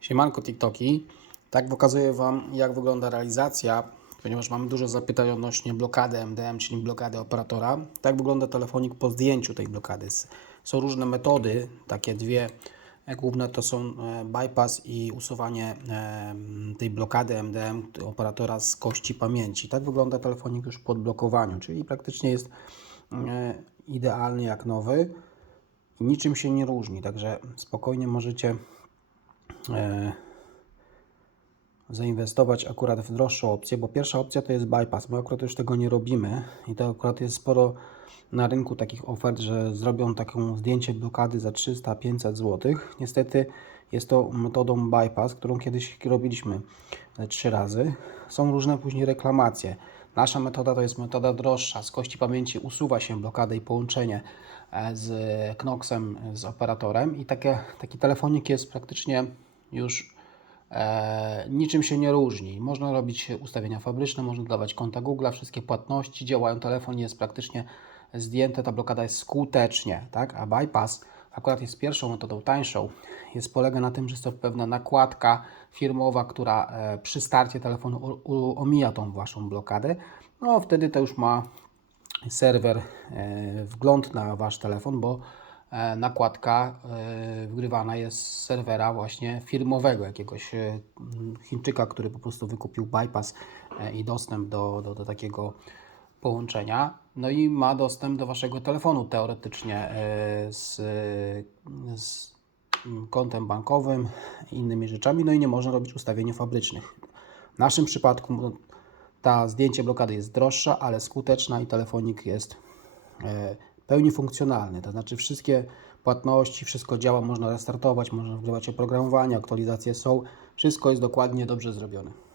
Siemanko TikToki. Tak pokazuję Wam, jak wygląda realizacja, ponieważ mamy dużo zapytań odnośnie blokady MDM, czyli blokady operatora. Tak wygląda telefonik po zdjęciu tej blokady. Są różne metody, takie dwie e, główne to są e, bypass i usuwanie e, tej blokady MDM operatora z kości pamięci. Tak wygląda telefonik już po odblokowaniu, czyli praktycznie jest idealny jak nowy niczym się nie różni, także spokojnie możecie zainwestować akurat w droższą opcję, bo pierwsza opcja to jest bypass. My akurat już tego nie robimy i to akurat jest sporo na rynku takich ofert, że zrobią taką zdjęcie blokady za 300-500 zł. Niestety jest to metodą bypass, którą kiedyś robiliśmy e, trzy razy. Są różne później reklamacje. Nasza metoda to jest metoda droższa. Z kości pamięci usuwa się blokadę i połączenie e, z Knoxem, z operatorem i takie, taki telefonik jest praktycznie już e, niczym się nie różni. Można robić ustawienia fabryczne, można dodawać konta Google, wszystkie płatności działają, telefon jest praktycznie zdjęty, ta blokada jest skutecznie, tak? A bypass akurat jest pierwszą metodą tańszą. Jest polega na tym, że jest to pewna nakładka firmowa, która e, przy starcie telefonu omija tą waszą blokadę. No wtedy to już ma serwer e, wgląd na wasz telefon, bo nakładka e, wgrywana jest z serwera właśnie firmowego, jakiegoś e, Chińczyka, który po prostu wykupił bypass e, i dostęp do, do, do takiego połączenia. No i ma dostęp do waszego telefonu teoretycznie e, z, z kontem bankowym innymi rzeczami, no i nie można robić ustawień fabrycznych. W naszym przypadku no, ta zdjęcie blokady jest droższa, ale skuteczna i telefonik jest e, pełni funkcjonalny. To znaczy wszystkie płatności, wszystko działa, można restartować, można wgrywać oprogramowanie, aktualizacje są. Wszystko jest dokładnie dobrze zrobione.